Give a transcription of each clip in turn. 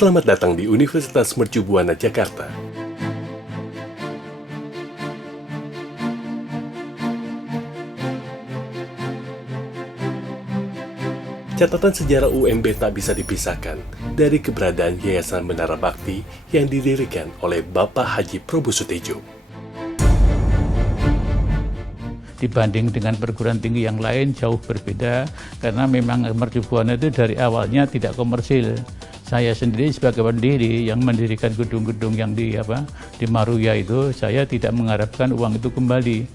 Selamat datang di Universitas Mercu Buana Jakarta. Catatan sejarah UMB tak bisa dipisahkan dari keberadaan Yayasan Menara Bakti yang didirikan oleh Bapak Haji Probo Sutejo. Dibanding dengan perguruan tinggi yang lain jauh berbeda, karena memang Mercu Buana itu dari awalnya tidak komersil. Saya sendiri sebagai pendiri yang mendirikan gedung-gedung yang di Maruya itu, saya tidak mengharapkan uang itu kembali.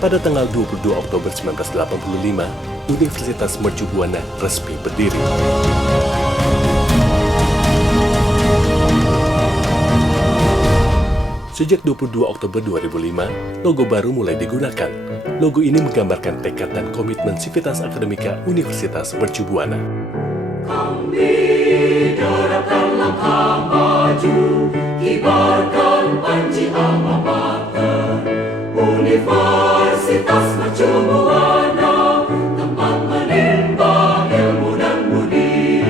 Pada tanggal 22 Oktober 1985, Universitas Mercu Buana resmi berdiri. Sejak 22 Oktober 2005, logo baru mulai digunakan. Logo ini menggambarkan tekad dan komitmen Sivitas Akademika Universitas Mercu Buana. Kami derapkan langkah maju, kibarkan panji alma mater, Universitas Mercu Buana, tempat menimba ilmu dan budi.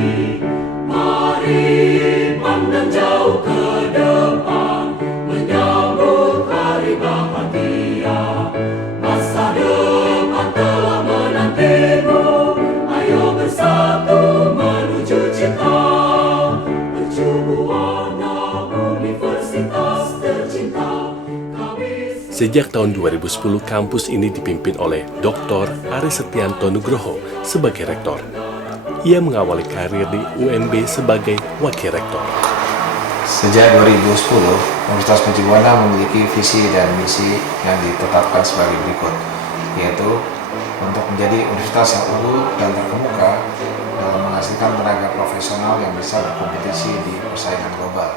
Mari pandang jauh ke depan, menyambut hari bahagia. Masa depan telah menantimu, ayo bersatu menuju cita. Mercu Buana, Universitas tercinta. Sejak tahun 2010, kampus ini dipimpin oleh Dr. Aris Setianto Nugroho sebagai rektor. Ia mengawali karir di UMB sebagai wakil rektor. Sejak 2010, Universitas Mercu Buana memiliki visi dan misi yang ditetapkan sebagai berikut, yaitu untuk menjadi universitas yang unggul dan terkemuka dalam menghasilkan tenaga profesional yang bisa berkompetisi di persaingan global.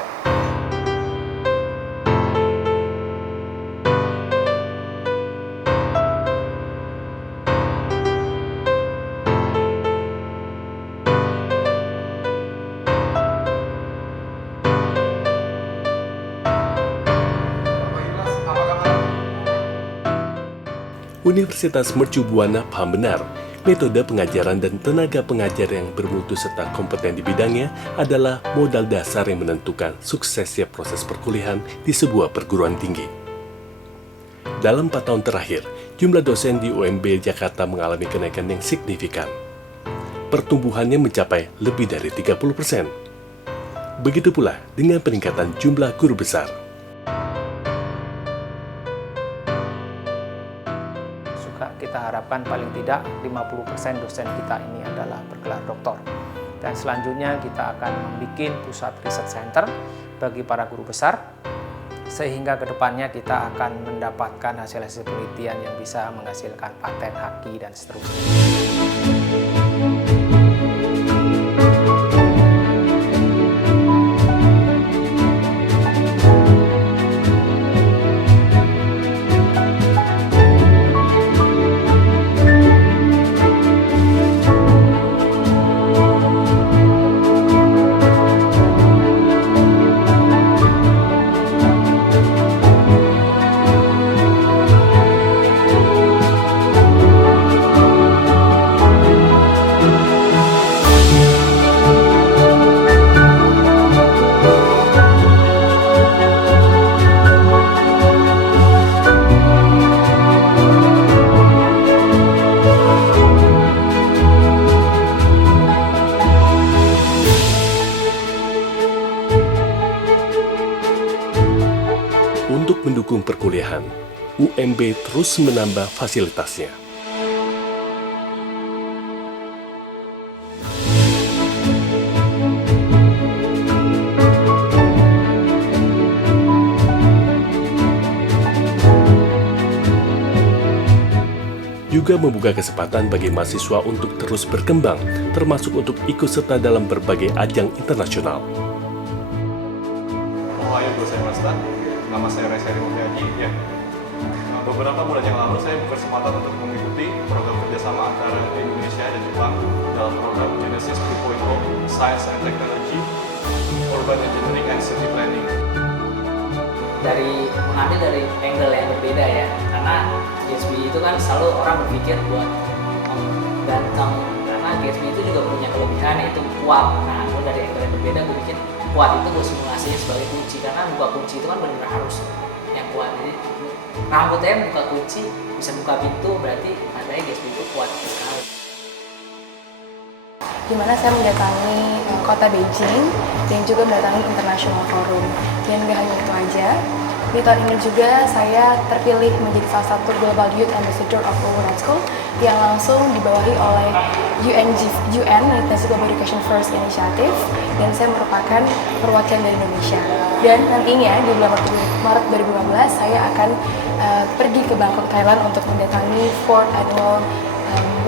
Universitas Mercu Buana paham benar, metode pengajaran dan tenaga pengajar yang bermutu serta kompeten di bidangnya adalah modal dasar yang menentukan suksesnya proses perkuliahan di sebuah perguruan tinggi. Dalam 4 tahun terakhir, jumlah dosen di UMB Jakarta mengalami kenaikan yang signifikan. Pertumbuhannya mencapai lebih dari 30%. Begitu pula dengan peningkatan jumlah guru besar. Kita harapkan paling tidak 50% dosen kita ini adalah bergelar doktor. Dan selanjutnya kita akan membuat pusat riset center bagi para guru besar, sehingga kedepannya kita akan mendapatkan hasil-hasil penelitian yang bisa menghasilkan paten, haki, dan seterusnya. Untuk mendukung perkuliahan, UMB terus menambah fasilitasnya. Juga membuka kesempatan bagi mahasiswa untuk terus berkembang, termasuk untuk ikut serta dalam berbagai ajang internasional. Nama saya Reza Haji. Beberapa bulan yang lalu saya berkesempatan untuk mengikuti program kerjasama antara Indonesia dan Jepang dalam program Genesis 2.0 Science and Technology, Urban Engineering and City Planning. Mengambil dari angle yang berbeda ya, karena GSB itu kan selalu orang berpikir buat ganteng, karena GSP itu juga punya kelebihan yaitu kuat. Nah, kalau dari angle yang berbeda gue bikin kuat itu gue simulasinya sebagai kunci, karena buka kunci itu kan benar-benar harus yang kuat. Jadi rambutnya buka kunci bisa buka pintu, berarti katanya GSP itu kuat sekali. Di mana saya mendatangi kota Beijing dan juga mendatangi International Forum. Dan gak hanya itu aja, di tahun ini juga saya terpilih menjadi salah satu Global Youth Ambassador of UNESCO yang langsung dibawahi oleh UN United Global Education First Initiative, dan saya merupakan perwakilan dari Indonesia. Dan nantinya di bulan Maret 2015 saya akan pergi ke Bangkok, Thailand untuk mendatangi 4th Annual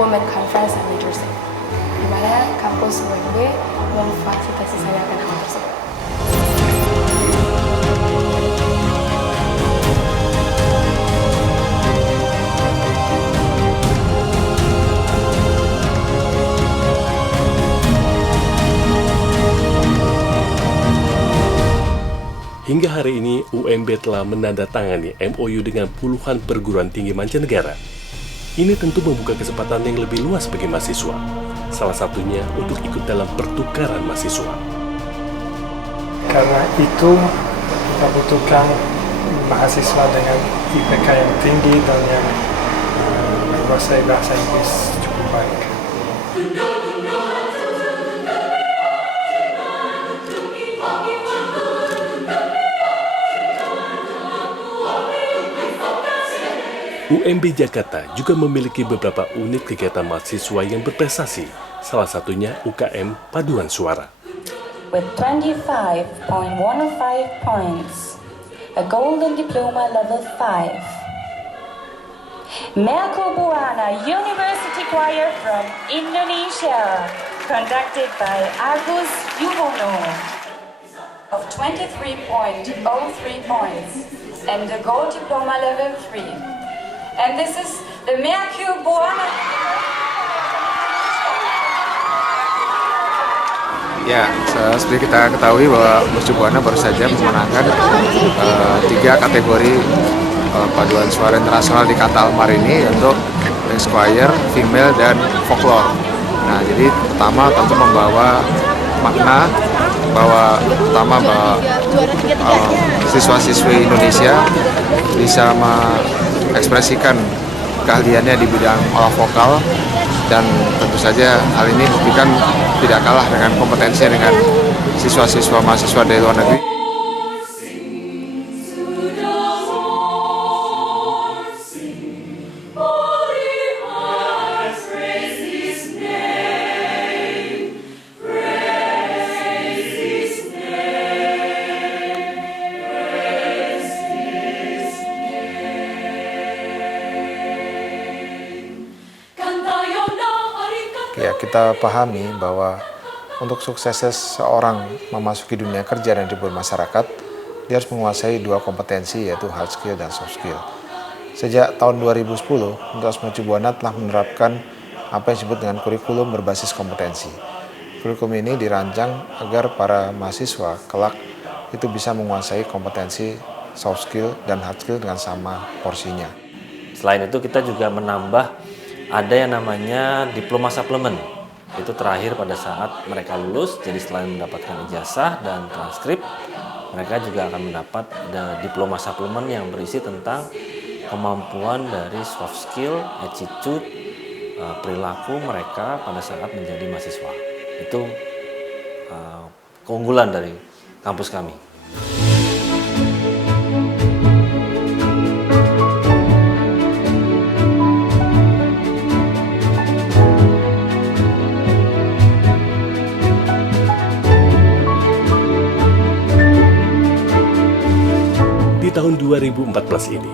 Women Conference and Leadership, di mana kampus UNB memfasilitasi saya akan hal tersebut. Hingga hari ini, UMB telah menandatangani MOU dengan puluhan perguruan tinggi mancanegara. Ini tentu membuka kesempatan yang lebih luas bagi mahasiswa, salah satunya untuk ikut dalam pertukaran mahasiswa. Karena itu, kita butuhkan mahasiswa dengan IPK yang tinggi dan yang menguasai bahasa Inggris cukup baik. UMB Jakarta juga memiliki beberapa unit kegiatan mahasiswa yang berprestasi, salah satunya UKM Paduan Suara. With 25.105 points, a golden diploma level 5. Melko Buana University Choir from Indonesia, conducted by Agus Yuwono, of 23.03 points, and the gold diploma level 3. And this is the Melko Buana. Ya, seperti kita ketahui bahwa Mercu Buana baru saja memenangkan 3 kategori paduan suara internasional di Kata Almar ini untuk Men's Choir, Female, dan Folklore. Nah, jadi pertama tentu membawa makna bahwa siswa-siswi Indonesia bisa mengekspresikan keahliannya di bidang olah vokal, dan tentu saja hal ini membuktikan tidak kalah dengan kompetensi dengan siswa-siswa mahasiswa dari luar negeri. Ya, kita pahami bahwa untuk suksesnya seorang memasuki dunia kerja dan di masyarakat, dia harus menguasai 2 kompetensi, yaitu hard skill dan soft skill. Sejak tahun 2010, Universitas Mercu Buana telah menerapkan apa yang disebut dengan kurikulum berbasis kompetensi. Kurikulum ini dirancang agar para mahasiswa kelak itu bisa menguasai kompetensi soft skill dan hard skill dengan sama porsinya. Selain itu, kita juga menambah ada yang namanya diploma suplemen. Itu terakhir pada saat mereka lulus, jadi selain mendapatkan ijazah dan transkrip, mereka juga akan mendapat diploma suplemen yang berisi tentang kemampuan dari soft skill, attitude, perilaku mereka pada saat menjadi mahasiswa. Itu keunggulan dari kampus kami. Tahun 2014 ini,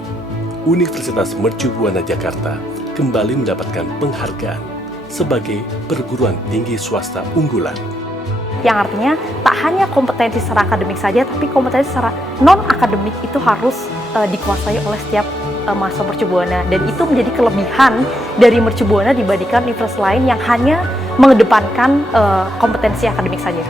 Universitas Mercu Buana Jakarta kembali mendapatkan penghargaan sebagai perguruan tinggi swasta unggulan. Yang artinya tak hanya kompetensi secara akademik saja, tapi kompetensi secara non-akademik itu harus dikuasai oleh setiap mahasiswa Mercu Buana. Dan itu menjadi kelebihan dari Mercu Buana dibandingkan universitas lain yang hanya mengedepankan kompetensi akademik saja.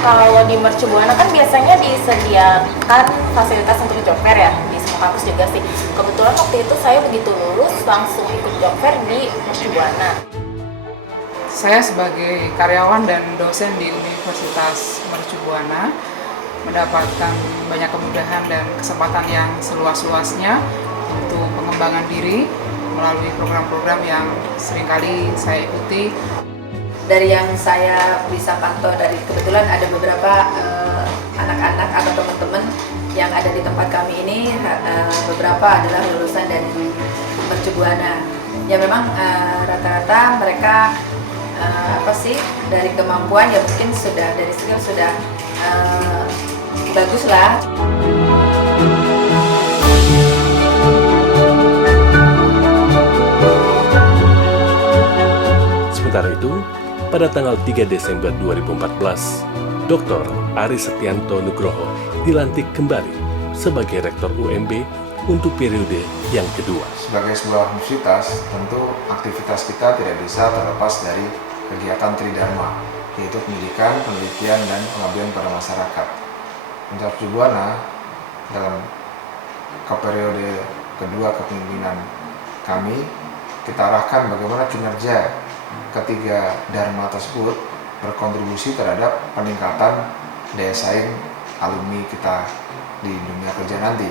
Kalau di Mercu Buana kan biasanya disediakan fasilitas untuk job fair ya, di semua kampus juga sih. Kebetulan waktu itu saya begitu lulus langsung ikut job fair di Mercu Buana. Saya sebagai karyawan dan dosen di Universitas Mercu Buana mendapatkan banyak kemudahan dan kesempatan yang seluas-luasnya untuk pengembangan diri melalui program-program yang seringkali saya ikuti. Dari yang saya bisa pantau, dari kebetulan ada beberapa anak-anak atau teman-teman yang ada di tempat kami ini, beberapa adalah lulusan dari Mercu Buana. Ya memang rata-rata mereka dari kemampuan ya mungkin sudah dari skill sudah bagus lah. Sementara itu, pada tanggal 3 Desember 2014, Dr. Ari Setianto Nugroho dilantik kembali sebagai Rektor UMB untuk periode yang kedua. Sebagai sebuah universitas, tentu aktivitas kita tidak bisa terlepas dari kegiatan Tridharma, yaitu pendidikan, penelitian, dan pengabdian pada masyarakat. Universitas Mercu Buana dalam periode kedua kepemimpinan kami, kita arahkan bagaimana kinerja ketiga dharma tersebut berkontribusi terhadap peningkatan daya saing alumni kita di dunia kerja nanti.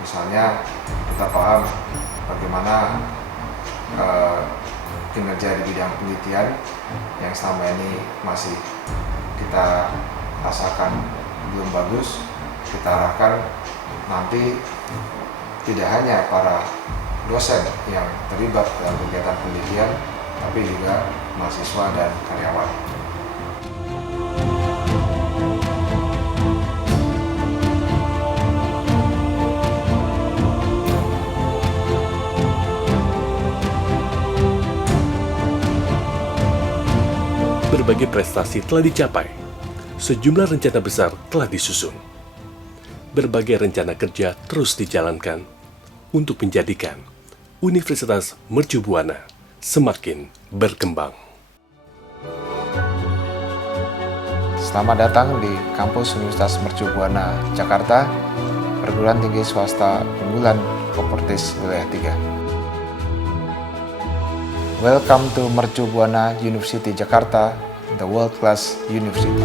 Misalnya kita paham bagaimana kinerja di bidang penelitian yang selama ini masih kita rasakan belum bagus, kita arahkan nanti tidak hanya para dosen yang terlibat dalam kegiatan penelitian, tapi juga mahasiswa dan karyawan. Berbagai prestasi telah dicapai, sejumlah rencana besar telah disusun. Berbagai rencana kerja terus dijalankan untuk menjadikan Universitas Mercu Buana semakin berkembang. Selamat datang di kampus Universitas Mercu Buana, Jakarta, perguruan tinggi swasta unggulan Kopertis Wilayah 3. Welcome to Mercu Buana University Jakarta, the world-class university.